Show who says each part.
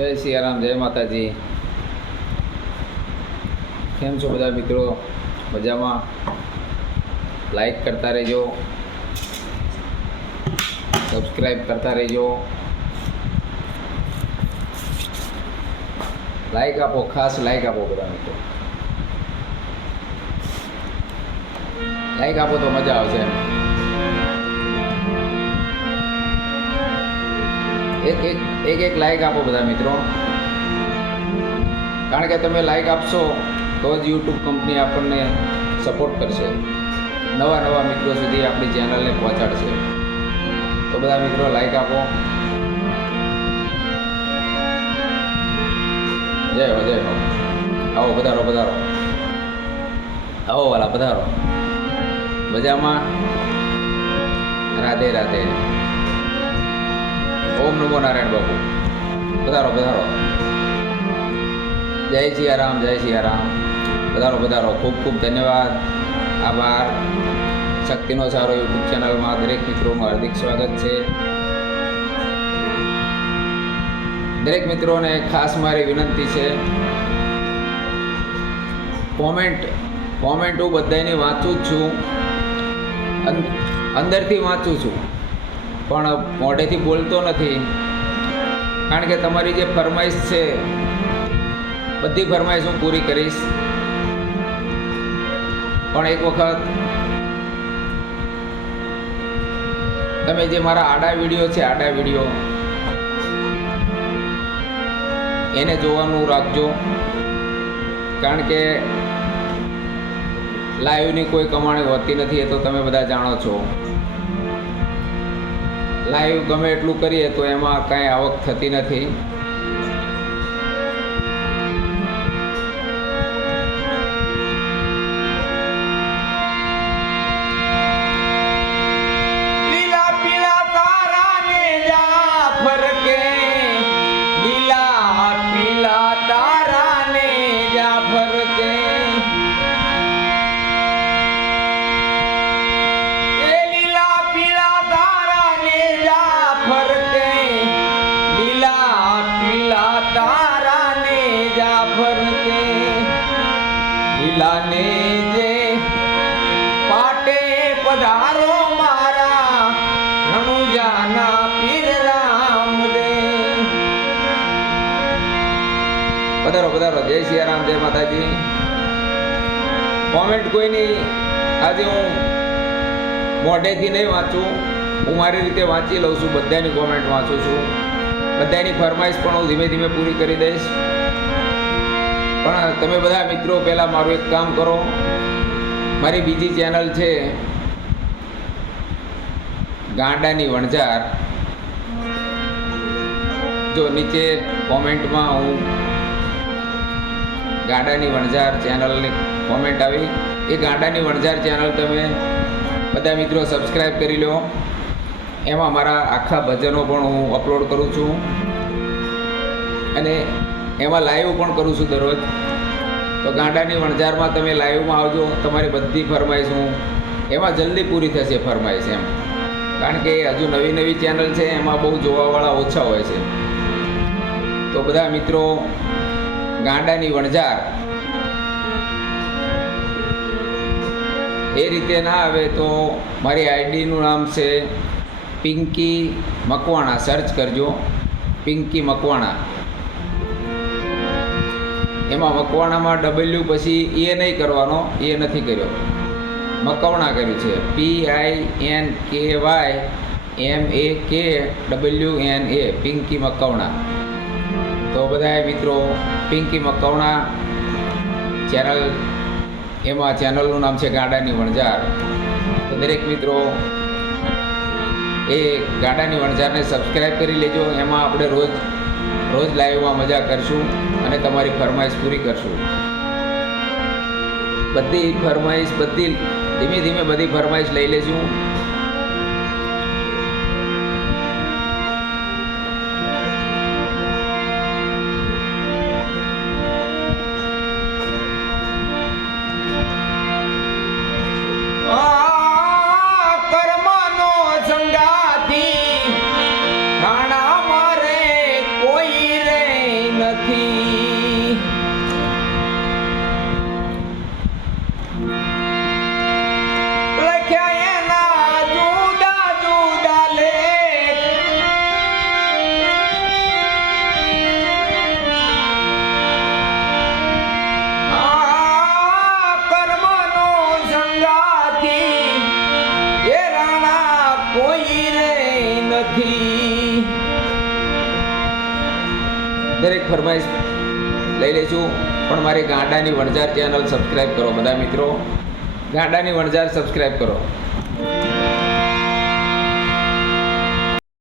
Speaker 1: જય સિયારામ જય માતાજી. કેમ છો બધા મિત્રો? મજામાં? લાઈક કરતા રહેજો. સબસ્ક્રાઈબ કરતા રહેજો. લાઈક આપો, ખાસ લાઈક આપો બધા મિત્રો. લાઈક આપો તો મજા આવશે. એમ એક એક એક એક લાઈક આપો બધા મિત્રો. કારણ કે તમે લાઈક આપશો તો જ યુટ્યુબ કંપની આપણને સપોર્ટ કરશે. નવા નવા મિત્રો સુધી આપણી ચેનલને પહોંચાડશે. તો બધા મિત્રો લાઈક આપો. જય હો જય હો. આવો, પધારો પધારો. આવો વાલા, પધારો. મજામાં? રાધે રાધે. ઓમ નમો નારાયણ બાપુ. પધારો પધારો. જય સિયારામ જય સિયારામ પધારો પધારો. ખૂબ ખૂબ ધન્યવાદ. આભાર. શક્તિનો સારો યુટ્યુબ ચેનલમાં દરેક મિત્રોનું હાર્દિક સ્વાગત છે. દરેક મિત્રોને ખાસ મારી વિનંતી છે. કોમેન્ટ કોમેન્ટ હું બધાની વાંચું જ છું. અંદરથી વાંચું છું. પણ મોઢેથી બોલતો નથી. કારણ કે તમારી જે ફરમાઈશ છે, બધી ફરમાઈશ હું પૂરી કરીશ. પણ એક વખત તમે જે મારા આડા વીડિયો છે, આડા વીડિયો, એને જોવાનું રાખજો. કારણ કે લાઈવની કોઈ કમાણી હોતી નથી, એ તો તમે બધા જાણો છો. લાઈવ ગમે એટલું કરીએ તો એમાં કાંઈ આવક થતી નથી. લીલાને જે પાટે પધારો મારા, રણુજાના પીર રામ દે પધારો. પધારો સિયારામ જય માતાજી. કોમેન્ટ કોઈની આજે હું મોઢેથી નહીં વાંચું, હું મારી રીતે વાંચી લઉં છું, બધાની કોમેન્ટ વાંચું છું. બધાની ફરમાઈશ પણ હું ધીમે ધીમે પૂરી કરી દઈશ. પણ તમે બધા મિત્રો, પહેલાં મારું એક કામ કરો. મારી બીજી ચેનલ છે ગાંડાની વણઝાર. જો નીચે કોમેન્ટમાં હું ગાંડાની વણઝાર ચેનલની કોમેન્ટ આવી. એ ગાંડાની વણઝાર ચેનલ તમે બધા મિત્રો સબસ્ક્રાઈબ કરી લો. એમાં મારા આખા ભજનો પણ હું અપલોડ કરું છું. અને એમાં લાઈવ પણ કરું છું દરરોજ. તો ગાંડાની વણઝારમાં તમે લાઈવમાં આવજો તમારી બધી ફરમાઈશ હું એમાં જલ્દી પૂરી થશે ફરમાઈશ એમ. કારણ કે હજુ નવી નવી ચેનલ છે, એમાં બહુ જોવાવાળા ઓછા હોય છે. તો બધા મિત્રો, ગાંડાની વણઝાર એ રીતે ના આવે તો મારી આઈડીનું નામ છે પિંકી મકવાણા. સર્ચ કરજો, પિંકી મકવાણા. એમાં મકવાણામાં ડબલ્યુ પછી એ નહીં કરવાનો એ નથી કર્યો. મકવણા કર્યું છે. પી આઈ એન કે Y M A K W N A Pinky Makwana. તો બધા મિત્રો, પિંકી મકવણા ચેનલ, એમાં ચેનલનું નામ છે ગાડાની વણઝાર. તો દરેક મિત્રો, એ ગાડાની વણઝારને સબસ્ક્રાઈબ કરી લેજો. એમાં આપણે રોજ રોજ લાઈવમાં મજા કરશું અને તમારી ફરમાઈશ પૂરી કરશું. બધી ફરમાઈશ બધી ધીમે ધીમે બધી ફરમાઈશ લઈ લેશું. એક ફરમાઈશ લઈ લઈશું પણ મારી ગાંડાની વણઝાર ચેનલ સબસ્ક્રાઈબ કરો બધા મિત્રો. ગાંડાની વણઝાર સબસ્ક્રાઈબ કરો.